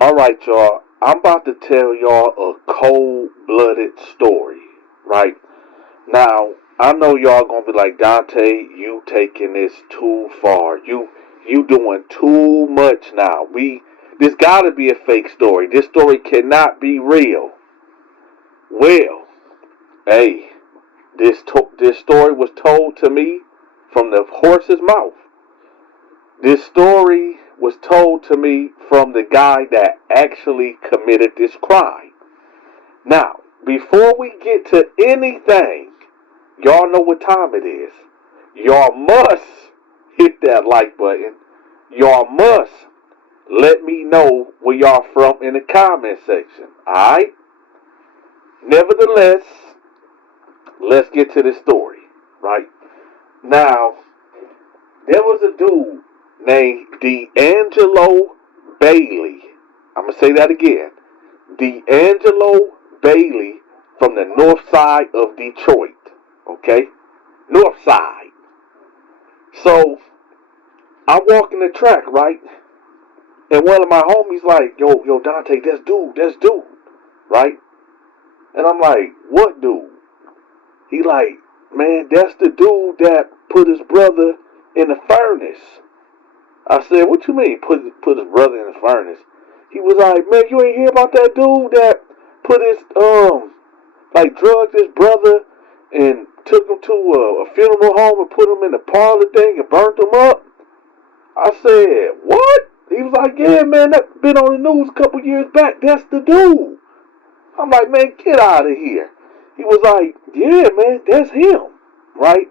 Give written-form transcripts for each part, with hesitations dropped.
All right, y'all. I'm about to tell y'all a cold-blooded story, right? Now, I know y'all gonna be like, Dante, you taking this too far. You doing too much now. This gotta be a fake story. This story cannot be real. Well, hey, this story was told to me from the horse's mouth. This story was told to me from the guy that actually committed this crime. Now, before we get to anything, y'all know what time it is. Y'all must hit that like button. Y'all must let me know where y'all from in the comment section. Alright? Nevertheless, let's get to the story. Right? Now, there was a dude named D'Angelo Bailey. I'm going to say that again. D'Angelo Bailey from the north side of Detroit. Okay? North side. So, I'm walking the track, right? And one of my homies like, yo, Dante, that's dude. Right? And I'm like, what dude? He like, man, that's the dude that put his brother in the furnace. I said, what you mean, put his brother in the furnace? He was like, man, you ain't hear about that dude that put his, drugged his brother and took him to a funeral home and put him in the parlor thing and burnt him up? I said, what? He was like, yeah, man, that's been on the news a couple years back. That's the dude. I'm like, man, get out of here. He was like, yeah, man, that's him, right?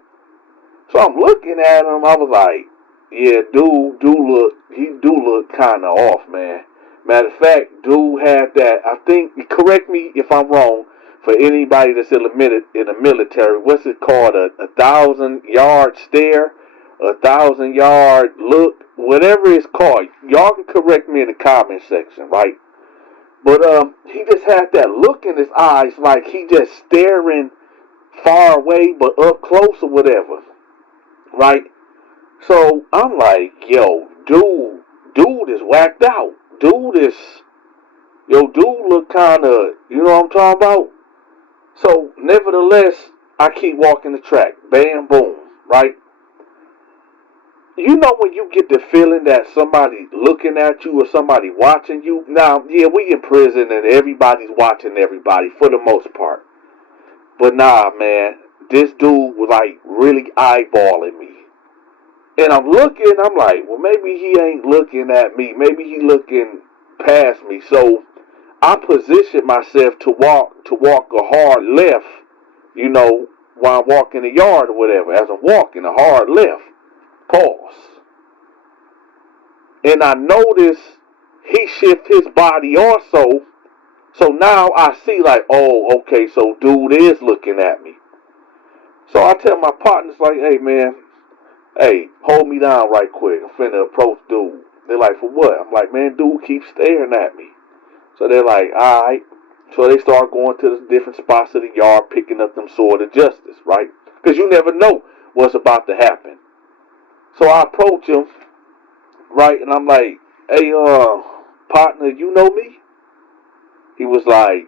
So I'm looking at him. I was like, yeah, he do look kind of off, man. Matter of fact, dude had that, I think, correct me if I'm wrong, for anybody that's in the military, what's it called, a 1,000-yard stare, a 1,000-yard look, whatever it's called. Y'all can correct me in the comment section, right? But he just had that look in his eyes like he just staring far away but up close or whatever, right? So I'm like, yo, dude is whacked out. Dude look kind of, you know what I'm talking about? So nevertheless, I keep walking the track. Bam, boom, right? You know when you get the feeling that somebody looking at you or somebody watching you? Now, yeah, we in prison and everybody's watching everybody for the most part. But nah, man, this dude was like really eyeballing me. And I'm looking, I'm like, well, maybe he ain't looking at me. Maybe he looking past me. So I positioned myself to walk a hard left, you know, while I'm walking the yard or whatever. As I'm walking, a hard left. Pause. And I noticed he shift his body also. So now I see like, oh, okay, so dude is looking at me. So I tell my partners like, hey man, hey, hold me down right quick. I'm finna approach dude. They're like, for what? I'm like, man, dude keeps staring at me. So they're like, alright. So they start going to the different spots of the yard, picking up them sword of justice, right? Because you never know what's about to happen. So I approach him, right, and I'm like, hey, partner, you know me? He was like,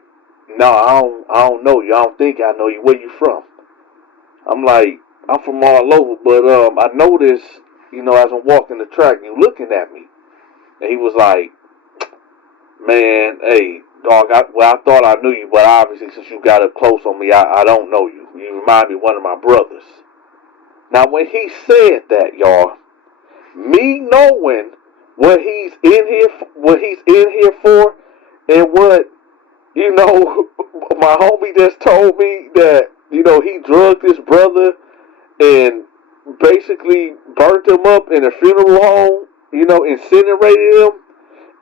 no, I don't know you. I don't think I know you. Where you from? I'm like, I'm from all over, but I noticed, you know, as I'm walking the track, you looking at me. And he was like, man, hey, dog, I thought I knew you, but obviously since you got up close on me, I don't know you. You remind me of one of my brothers. Now, when he said that, y'all, me knowing what he's in here for, and what, you know, my homie just told me that, you know, he drugged his brother and basically burnt him up in a funeral home, you know, incinerated him.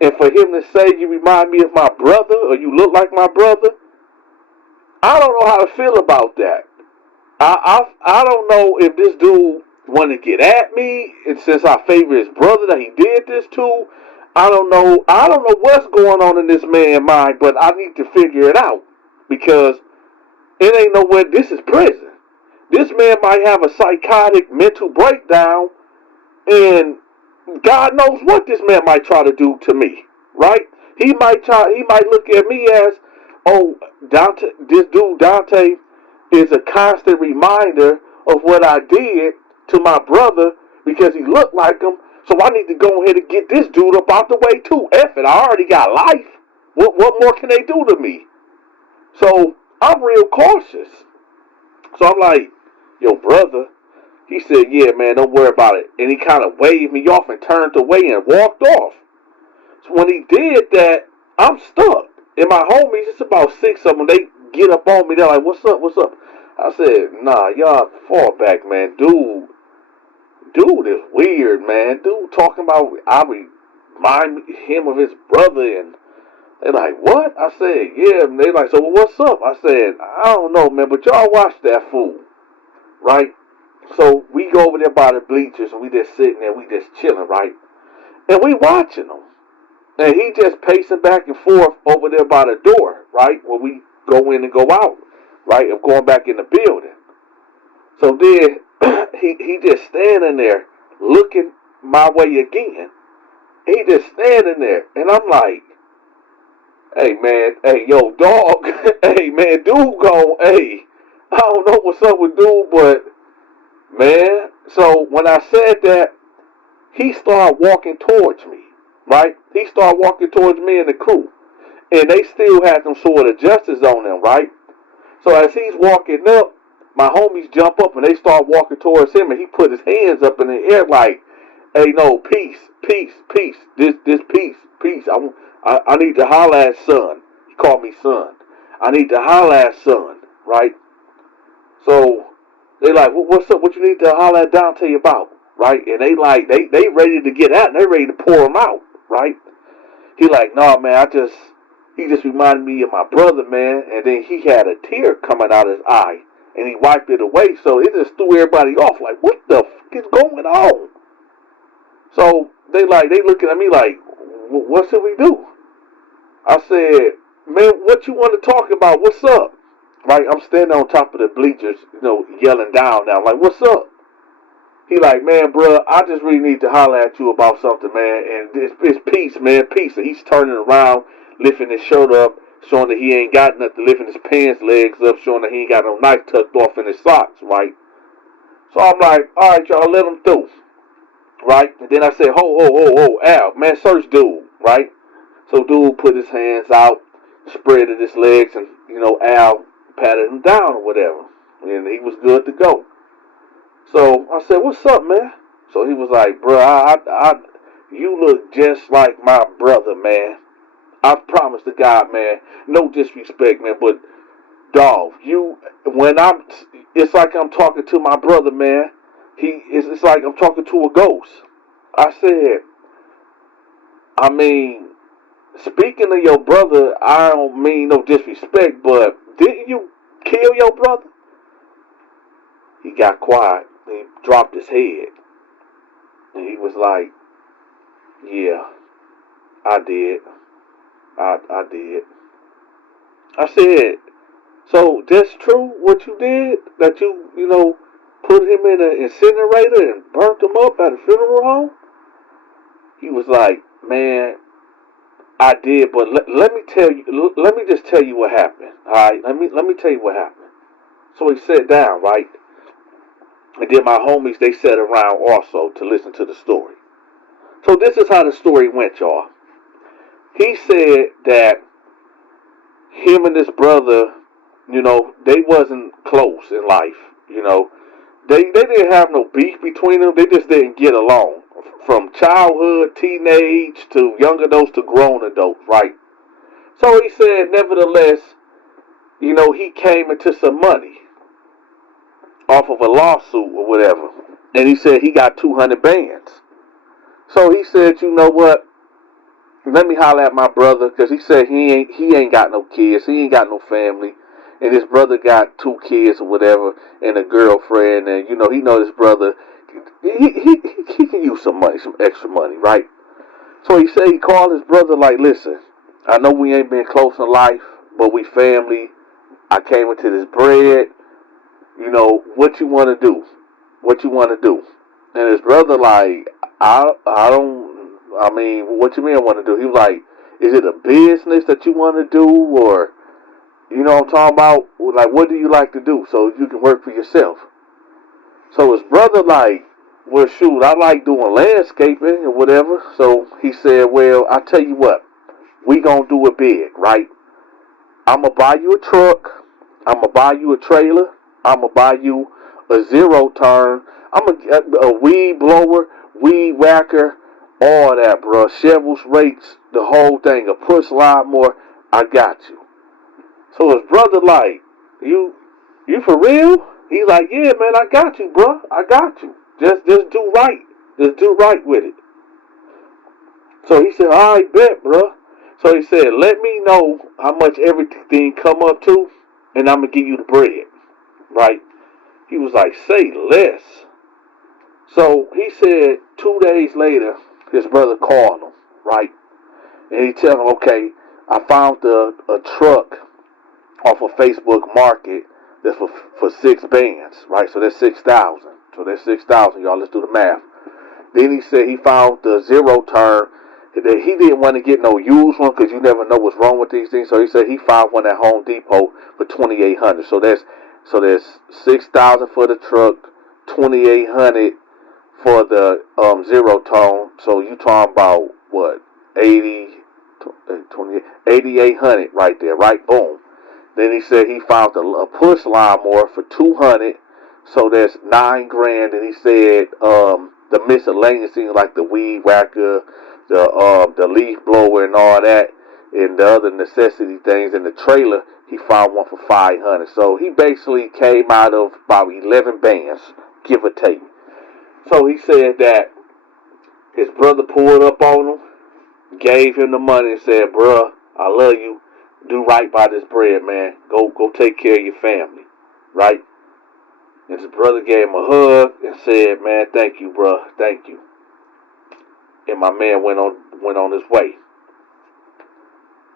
And for him to say, you remind me of my brother, or you look like my brother, I don't know how to feel about that. I don't know if this dude want to get at me, and since I favor his brother that he did this to, I don't know what's going on in this man's mind, but I need to figure it out, because it ain't nowhere. This is prison. This man might have a psychotic mental breakdown, and God knows what this man might try to do to me, right? He might look at me as, oh, Dante, this dude Dante is a constant reminder of what I did to my brother because he looked like him. So I need to go ahead and get this dude up out the way too. F it, I already got life. What more can they do to me? So I'm real cautious. So I'm like, yo, brother. He said, yeah, man, don't worry about it. And he kind of waved me off and turned away and walked off. So when he did that, I'm stuck. And my homies, it's about 6 of them, they get up on me. They're like, what's up, what's up? I said, nah, y'all fall back, man. Dude is weird, man. Dude talking about, I remind him of his brother. And they're like, what? I said, yeah. And they like, so what's up? I said, I don't know, man, but y'all watch that fool, right? So we go over there by the bleachers and we just sitting there, we just chilling, right? And we watching him. And he just pacing back and forth over there by the door, right? Where we go in and go out, right? Of going back in the building. So then he just standing there looking my way again. He just standing there. And I'm like, hey man, hey yo dog, hey man, dude go, hey, I don't know what's up with dude, but man, so when I said that, he started walking towards me, right? He started walking towards me and the crew. And they still had some sort of justice on them, right? So as he's walking up, my homies jump up and they start walking towards him and he put his hands up in the air like, hey, no, peace, peace, peace. This peace, peace. I need to holler at son. He called me son. I need to holler at son, right? So they like, what's up? What you need to holler at Dante about, right? And they like, they ready to get out and they ready to pour him out, right? He like, nah, man, he just reminded me of my brother, man. And then he had a tear coming out his eye and he wiped it away. So it just threw everybody off. Like, what the fuck is going on? So they looking at me like, what should we do? I said, man, what you want to talk about? What's up? Right, I'm standing on top of the bleachers, yelling down now. I'm like, what's up? He like, man, bro, I just really need to holler at you about something, man. And it's peace, man, peace. And he's turning around, lifting his shirt up, showing that he ain't got nothing, lifting his pants legs up, showing that he ain't got no knife tucked off in his socks, right? So I'm like, all right, y'all, let him through, right? And then I said, ho, Al, man, search dude, right? So dude put his hands out, spreaded his legs, and, Al patted him down or whatever. And he was good to go. So I said, what's up, man? So he was like, bro, you look just like my brother, man. I promise to God, man. No disrespect, man, but dog, it's like I'm talking to my brother, man. It's like I'm talking to a ghost. I said, I mean, speaking of your brother, I don't mean no disrespect, but didn't you kill your brother? He got quiet. He dropped his head. And he was like, yeah, I did. I did. I said, so that's true what you did? That you, put him in an incinerator and burnt him up at a funeral home? He was like, man, I did, but let me just tell you what happened. All right, let me tell you what happened. So he sat down, right? And then my homies, they sat around also to listen to the story. So this is how the story went, y'all. He said that him and his brother, they wasn't close in life. They didn't have no beef between them. They just didn't get along. From childhood, teenage, to young adults, to grown adults, right? So he said, nevertheless, he came into some money off of a lawsuit or whatever. And he said he got 200 bands. So he said, you know what? Let me holler at my brother, because he said he ain't got no kids. He ain't got no family. And his brother got 2 kids or whatever and a girlfriend. And, he know his brother, he can use some money, some extra money, right? So he said he called his brother like, listen, I know we ain't been close in life, but we family. I came into this bread. What you want to do? What you want to do? And his brother like, what you mean I want to do? He was like, Is it a business that you want to do, or you know what I'm talking about? Like, what do you like to do so you can work for yourself? So his brother like, well, shoot, I like doing landscaping or whatever. So he said, well, I tell you what, we gonna do it big, right? I'm gonna buy you a truck. I'm gonna buy you a trailer. I'm gonna buy you a zero turn. I'm a weed blower, weed whacker, all that, bro. Shovels, rakes, the whole thing. A push lawnmower. I got you. So his brother like, you for real? He's like, yeah, man, I got you, bro. I got you. Just do right. Just do right with it. So he said, all right, bet, bro. So he said, let me know how much everything come up to, and I'm going to give you the bread. Right? He was like, say less. So he said 2 days later, his brother called him, right? And he tell him, okay, I found a truck off of Facebook Market that's for 6 bands, right? So that's 6,000. So that's 6,000, y'all. Let's do the math. Then he said he found the zero turn. That he didn't want to get no used one because you never know what's wrong with these things. So he said he found one at Home Depot for $2,800. So there's 6,000 for the truck, $2,800 for the zero tone. So you talking about what, 8,800 right there, right? Boom. Then he said he found a push lawnmower for $200. So that's $9,000. And he said the miscellaneous things like the weed whacker, the leaf blower and all that, and the other necessity things in the trailer, he found one for $500. So he basically came out of about 11 bands, give or take. So he said that his brother pulled up on him, gave him the money, and said, bruh, I love you. Do right by this bread, man. Go take care of your family, right? And his brother gave him a hug and said, man, thank you, bruh, thank you. And my man went on his way.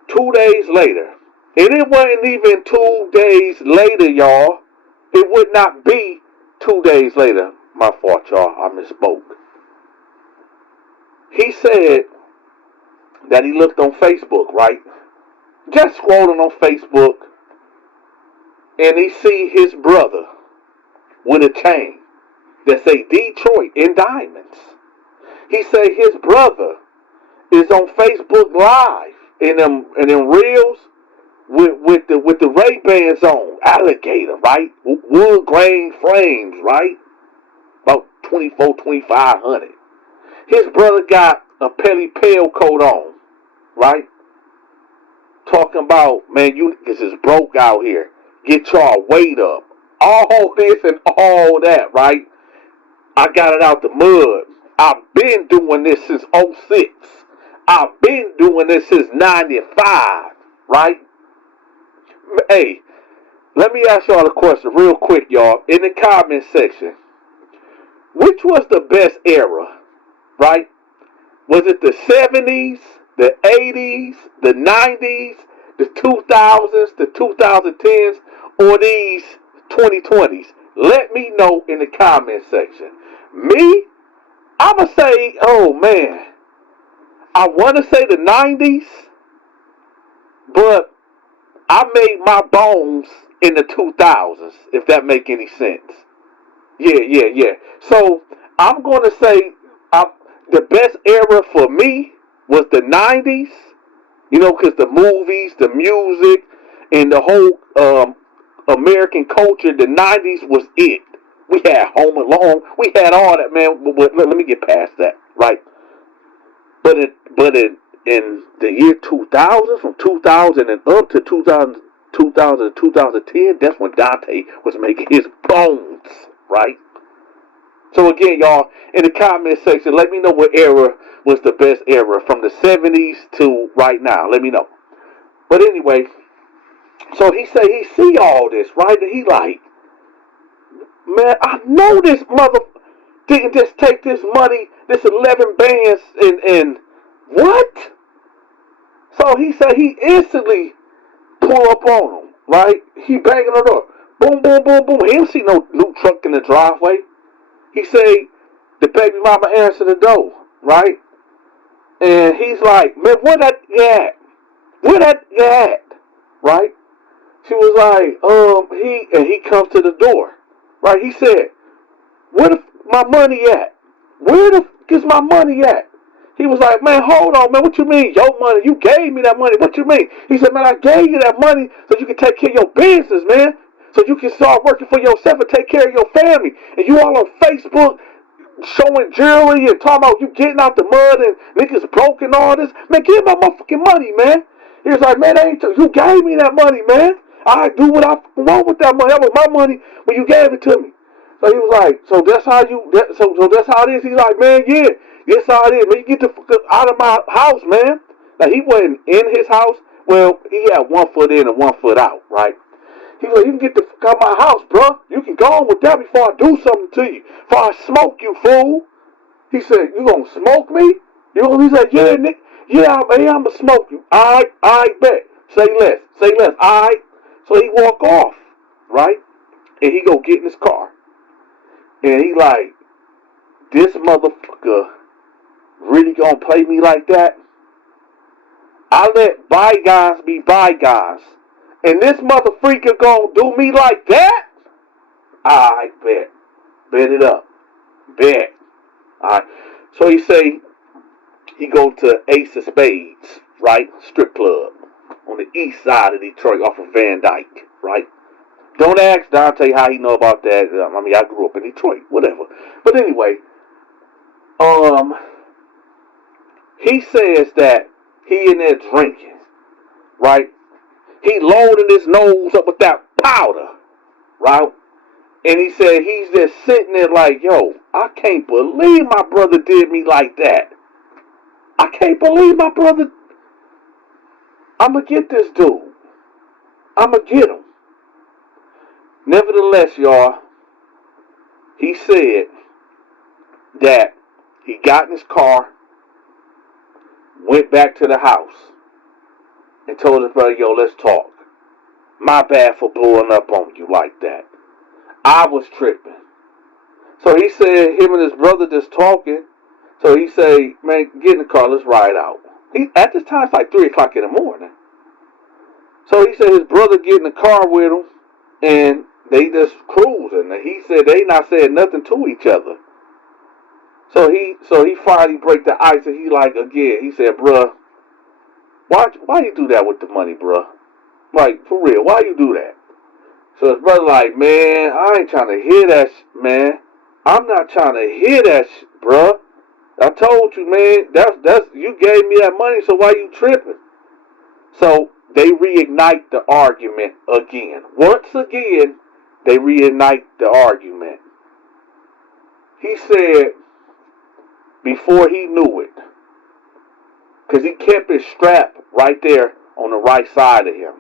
2 days later, and it wasn't even 2 days later, y'all. It would not be 2 days later. My fault, y'all. I misspoke. He said that he looked on Facebook, right? Just scrolling on Facebook, and he see his brother with a chain that say Detroit in diamonds. He said his brother is on Facebook Live in them reels with the Ray-Bans on, alligator, right? Wood grain frames, right? About 2,500. His brother got a Pelly Pale coat on, right? Talking about, man, this is broke out here. Get y'all weight up. All this and all that, right? I got it out the mud. I've been doing this since '06. I've been doing this since 95, right? Hey, let me ask y'all a question real quick, y'all. In the comment section, which was the best era, right? Was it the 70s, the 80s, the 90s, the 2000s, the 2010s, or these 2020s? Let me know in the comment section. Me, I'ma say, oh man, I want to say the 90s, but I made my bones in the 2000s, if that make any sense. Yeah. So I'm going to say the best era for me was the 90s, you know, because the movies, the music, and the whole American culture, the 90s was it. We had Home Alone. We had all that, man. Let me get past that, right? But in the year 2000, from 2000 and up to 2000 to 2010, that's when Dante was making his bones, right? So again, y'all, in the comment section, let me know what era was the best era from the 70s to right now. Let me know. But anyway, so he said he see all this, right? And he like, man, I know this mother didn't just take this money, this 11 bands, and what? So he said he instantly pull up on him, right? He banging on the door. Boom, boom, boom, boom. He didn't see no new truck in the driveway. He said the baby mama answered the door, right? And he's like, man, where that guy at? Where that guy at? Right? She was like, he comes to the door. Right? He said, where the my money at? Where the is my money at? He was like, man, hold on, man. What you mean? Your money? You gave me that money. What you mean? He said, man, I gave you that money so you can take care of your business, man. So you can start working for yourself and take care of your family. And you all on Facebook showing jewelry and talking about you getting out the mud and niggas broke and all this. Man, give my motherfucking money, man. He was like, man, you gave me that money, man. I do what I want with that money. That was my money when you gave it to me. So he was like, so that's how so that's how it is. He's like, man, yeah, that's how it is. Man, you get the fuck out of my house, man. Now, he wasn't in his house. Well, he had 1 foot in and 1 foot out, right? He was like, you can get the fuck out of my house, bro. You can go on with that before I do something to you. Before I smoke you, fool. He said, you gonna smoke me? He said, yeah, Nick. Yeah, I'm gonna smoke you. I bet. Say less. Say less. All right. So he walk off, right? And he go get in his car. And he like, this motherfucker really gonna play me like that? I let bygones be bygones. And this motherfucker gonna do me like that? I bet. Bet it up. Bet. Alright. So he say, he go to Ace of Spades, right? Strip club. On the east side of Detroit off of Van Dyke, right? Don't ask Dante how he know about that. I mean, I grew up in Detroit, whatever. But anyway, he says that he in there drinking, right? He loading his nose up with that powder, right? And he said he's just sitting there like, yo, I can't believe my brother did me like that. I can't believe my brother. I'm going to get this dude. I'm going to get him. Nevertheless, y'all, he said that he got in his car, went back to the house, and told his brother, yo, let's talk. My bad for blowing up on you like that. I was tripping. So he said him and his brother just talking. So he say, man, get in the car, let's ride out. At this time, it's like 3 o'clock in the morning. So he said his brother get in the car with him, and they just cruising. And he said they not saying nothing to each other. So he finally break the ice, and he like, again, he said, bruh, why you do that with the money, bruh? Like, for real, why you do that? So his brother like, man, I ain't trying to hear that man. I'm not trying to hear that bruh. I told you, man, that's you gave me that money, so why you tripping? So they reignite the argument again. Once again, they reignite the argument. He said, before he knew it, because he kept his strap right there on the right side of him,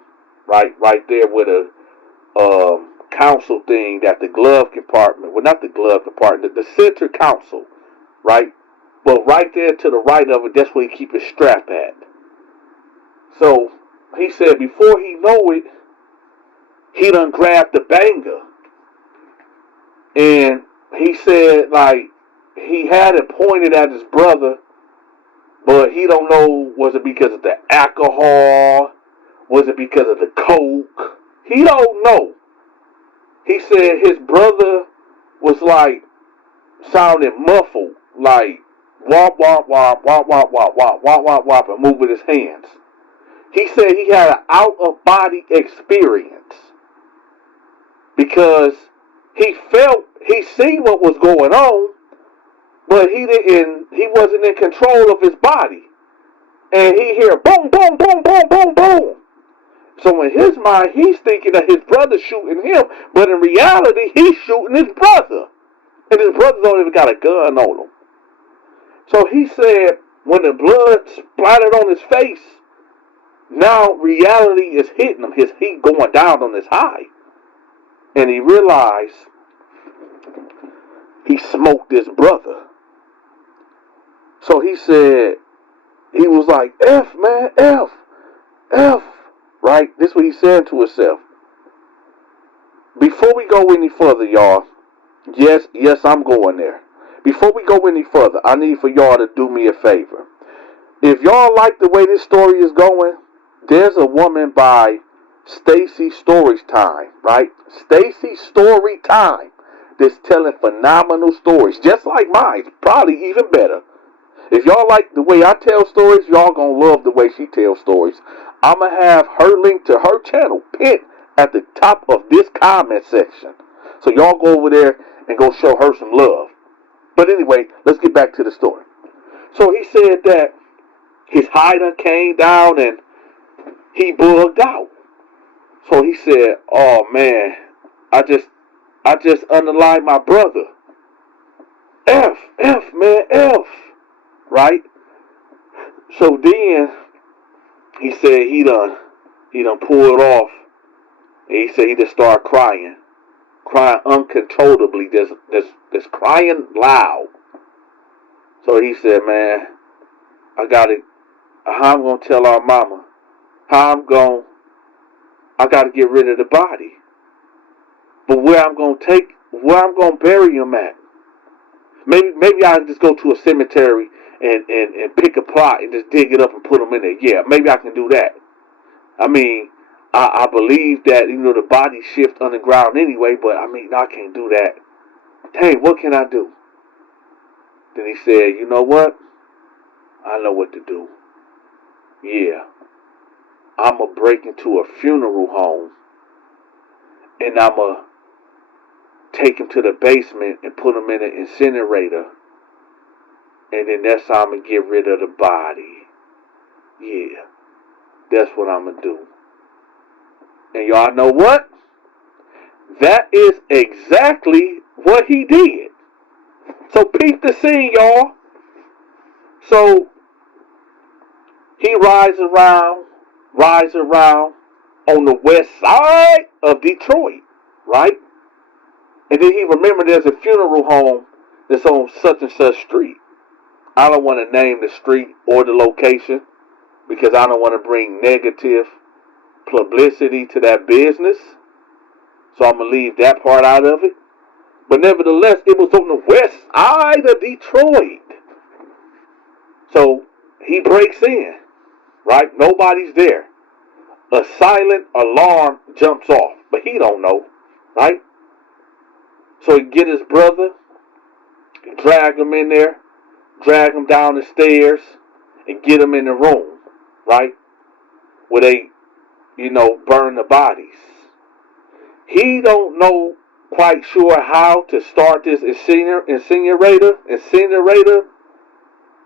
right there with a council thing that the glove compartment, well, not the glove compartment, the center console, right? But right there to the right of it, that's where he keep his strap at. So he said before he know it, he done grabbed the banger. And he said, like, he had it pointed at his brother, but he don't know, was it because of the alcohol? Was it because of the coke? He don't know. He said his brother was like sounding muffled, like wop, wop, wop, wop, wop, wop, wop, wop, wop, wop, and moving his hands. He said he had an out-of-body experience because he seen what was going on, but he wasn't in control of his body. And he hear boom, boom, boom, boom, boom, boom. So in his mind, he's thinking that his brother's shooting him, but in reality, he's shooting his brother. And his brother don't even got a gun on him. So he said when the blood splattered on his face, now reality is hitting him. His heat going down on his high. And he realized he smoked his brother. So he said, he was like, F, man, F. Right? This is what he said to himself. Before we go any further, y'all, yes, I'm going there. Before we go any further, I need for y'all to do me a favor. If y'all like the way this story is going, there's a woman by Stacy Storytime, right? Stacy Storytime that's telling phenomenal stories, just like mine, probably even better. If y'all like the way I tell stories, y'all gonna love the way she tells stories. I'ma have her link to her channel pinned at the top of this comment section. So y'all go over there and go show her some love. But anyway, let's get back to the story. So he said that his high done came down and he bugged out. So he said, "Oh man, I just underlined my brother. F, man, F." Right? So then he said he done pulled off. And he said he just started crying uncontrollably, just crying loud. So he said, "Man, how I'm gonna tell our mama, I gotta get rid of the body. But where I'm gonna bury him at? Maybe I can just go to a cemetery and pick a plot and just dig it up and put them in there. Yeah, maybe I can do that. I mean, I believe that, the body shift underground anyway, but I mean, I can't do that. Dang, what can I do?" Then he said, "You know what? I know what to do. Yeah, I'm going to break into a funeral home and I'm going to take him to the basement and put him in an incinerator. And then that's how I'm going to get rid of the body. Yeah, that's what I'm going to do." And y'all know what? That is exactly what he did. So peep the scene, y'all. So he rides around on the west side of Detroit, right? And then he remembered there's a funeral home that's on such and such street. I don't want to name the street or the location because I don't want to bring negative publicity to that business. So I'm going to leave that part out of it. But nevertheless, it was on the west side of Detroit. So he breaks in, right? Nobody's there. A silent alarm jumps off, but he don't know, right? So he get his brother, drag him in there, drag him down the stairs, and get him in the room, right? Where they, burn the bodies. He don't know quite sure how to start this incinerator,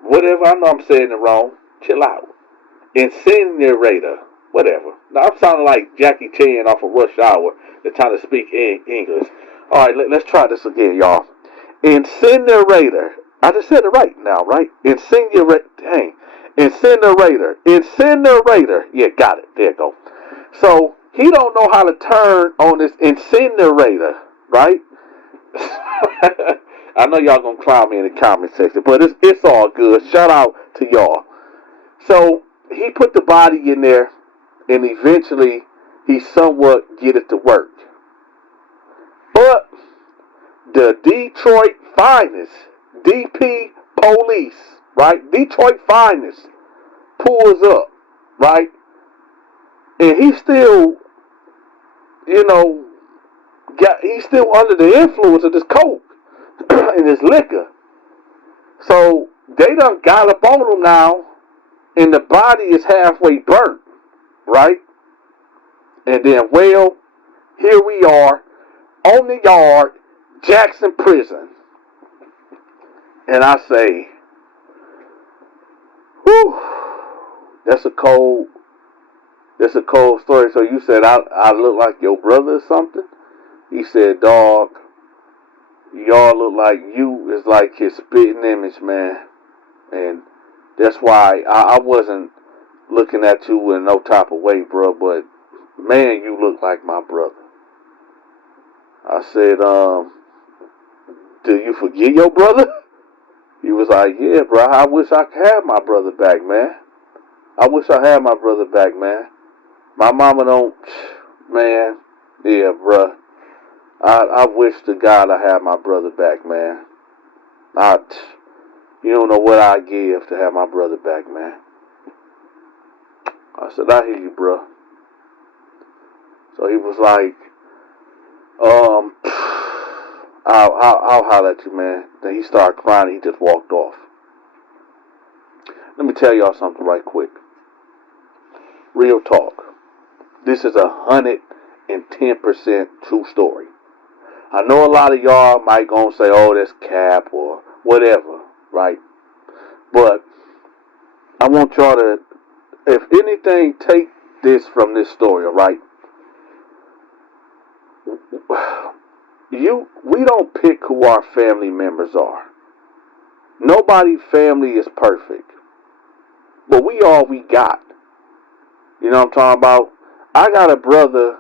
whatever. I know I'm saying it wrong. Chill out. Incinerator, whatever. Now I'm sounding like Jackie Chan off of Rush Hour. They're trying to speak English. All right, let's try this again, y'all. Incinerator. I just said it right now, right? Incinerator. Yeah, got it. There you go. So he don't know how to turn on this incinerator, right? I know y'all gonna clown me in the comment section, but it's all good. Shout out to y'all. So he put the body in there, and eventually he somewhat get it to work. But the Detroit finest, DP police, right? Detroit finest pulls up, right? And he's still, he's still under the influence of this coke and this liquor. So they done got up on him now, and the body is halfway burnt, right? And then, well, here we are on the yard, Jackson Prison. And I say, whew, that's a cold story. So you said I look like your brother or something? He said, "Dog, y'all look like you is like his spitting image, man." And that's why I wasn't looking at you in no type of way, bro. But man, you look like my brother. I said, "Do you forget your brother?" He was like, "Yeah, bro. I wish I could have my brother back, man. I wish I had my brother back, man. My mama don't, man. Yeah, bro. I wish to God I had my brother back, man. You don't know what I'd give to have my brother back, man." I said, I hear you, bro. So he was like, I'll holler at you, man. Then he started crying and he just walked off. Let me tell y'all something right quick. Real talk. This is 110% true story. I know a lot of y'all might go and say, oh, that's cap or whatever, right? But I want y'all to, if anything, take this from this story, all right? We don't pick who our family members are. Nobody's family is perfect. But we all we got. You know what I'm talking about? I got a brother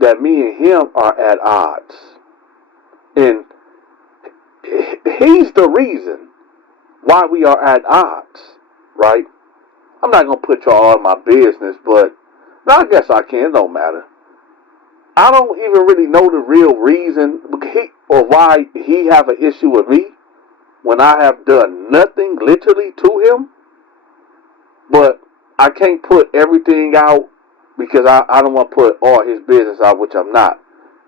that me and him are at odds. And he's the reason why we are at odds, right? I'm not going to put y'all on my business, but I guess I can. It don't matter. I don't even really know the real reason or why he have an issue with me when I have done nothing literally to him. But I can't put everything out because I don't want to put all his business out, which I'm not.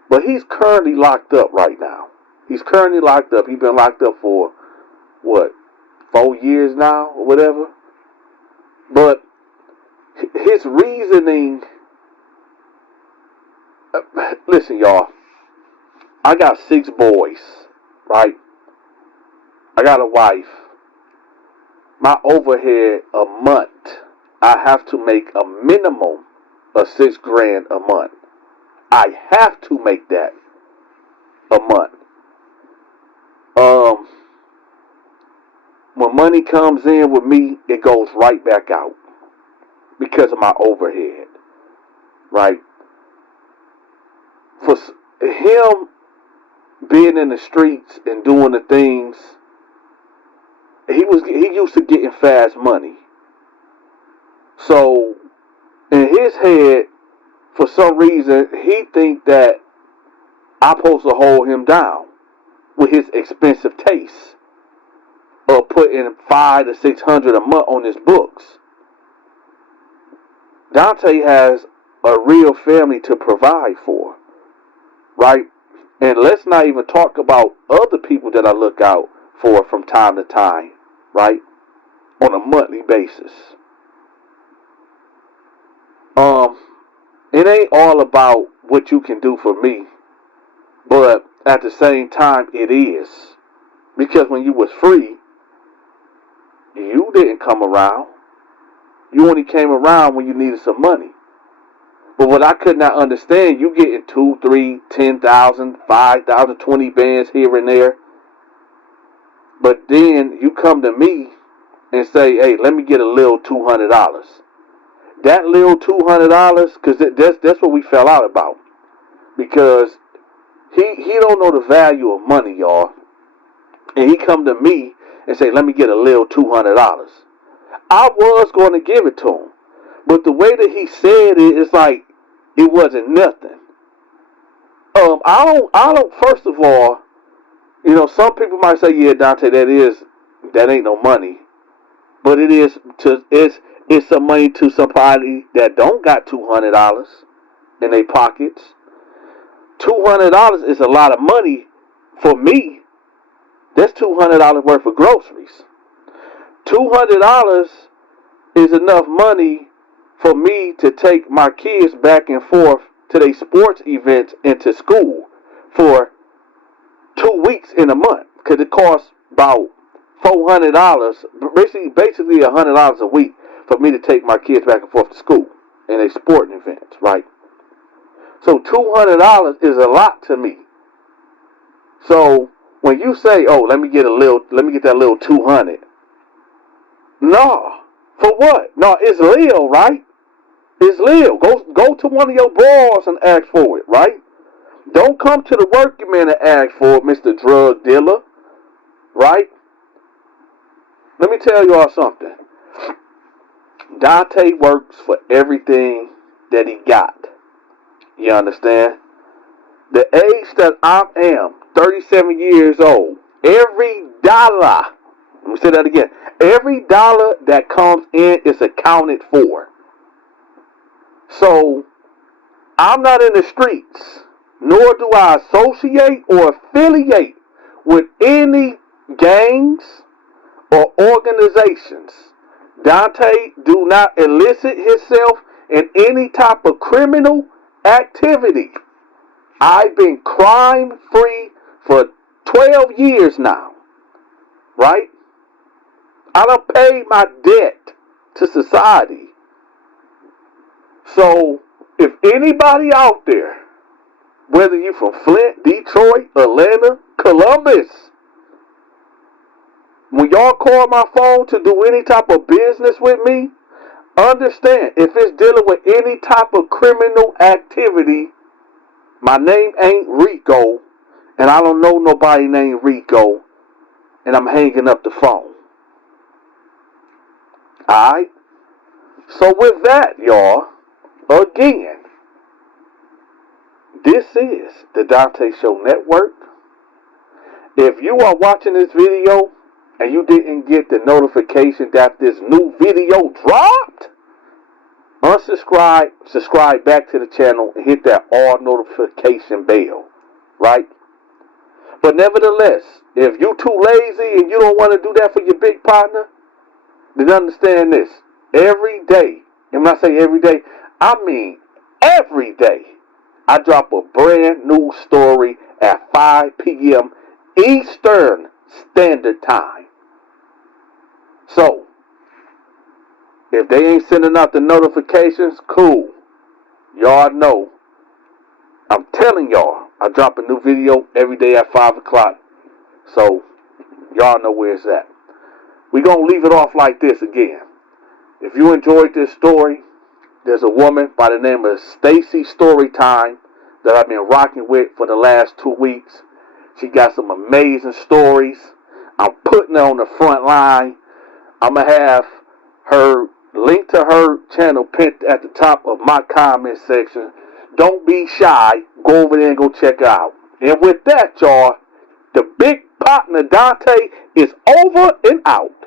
But he's currently locked up right now. He's currently locked up. He's been locked up for, 4 years now or whatever. But his reasoning... Listen, y'all. I got 6 boys, right? I got a wife. My overhead a month, I have to make a minimum of $6,000 a month. I have to make that a month. When money comes in with me, it goes right back out because of my overhead, right? For him being in the streets and doing the things, he used to getting fast money. So in his head, for some reason, he think that I'm supposed to hold him down with his expensive tastes of putting $500 to $600 a month on his books. Dante has a real family to provide for, right? And let's not even talk about other people that I look out for from time to time, right? On a monthly basis. It ain't all about what you can do for me, but at the same time, it is. Because when you was free, you didn't come around. You only came around when you needed some money. But what I could not understand, you getting 2, 3, 10,000, 5,000, 20 bands here and there. But then you come to me and say, hey, let me get a little $200. That little $200, because that's what we fell out about. Because he don't know the value of money, y'all. And he come to me and say, let me get a little $200. I was going to give it to him. But the way that he said it, it's like it wasn't nothing. I don't, first of all, you know, some people might say, yeah, Dante, that ain't no money. But it's some money to somebody that don't got $200 in their pockets. $200 is a lot of money for me. That's $200 worth of groceries. $200 is enough money for me to take my kids back and forth to their sports events and to school for 2 weeks in a month. Because it costs about $400, basically $100 a week for me to take my kids back and forth to school and their sporting events, right? So $200 is a lot to me. So when you say, "Oh, let me get that little 200," no, for what? No, it's Lil, right? It's Lil. Go to one of your bros and ask for it, right? Don't come to the working man and ask for it, Mr. Drug Dealer, right? Let me tell y'all something. Dante works for everything that he got. You understand? The age that I am, 37 years old, every dollar, let me say that again, every dollar that comes in is accounted for. So, I'm not in the streets, nor do I associate or affiliate with any gangs or organizations. Dante do not elicit himself in any type of criminal activity. I've been crime free for 12 years now, right? I done paid my debt to society. So, if anybody out there, whether you're from Flint, Detroit, Atlanta, Columbus, when y'all call my phone to do any type of business with me, understand, if it's dealing with any type of criminal activity, my name ain't Rico, and I don't know nobody named Rico, and I'm hanging up the phone. Alright? So with that, y'all, again, this is the Donta Show Network. If you are watching this video and you didn't get the notification that this new video dropped, unsubscribe, subscribe back to the channel, and hit that all notification bell, right? But nevertheless, if you too lazy and you don't want to do that for your big partner, then understand this. Every day, and when I say every day, I mean every day, I drop a brand new story at 5 p.m. Eastern Standard Time. So, if they ain't sending out the notifications, cool. Y'all know. I'm telling y'all, I drop a new video every day at 5 o'clock. So, y'all know where it's at. We're going to leave it off like this again. If you enjoyed this story, there's a woman by the name of Stacy Storytime that I've been rocking with for the last 2 weeks. She got some amazing stories. I'm putting her on the front line. I'm going to have her link to her channel pinned at the top of my comment section. Don't be shy. Go over there and go check her out. And with that, y'all, the big partner Dante is over and out.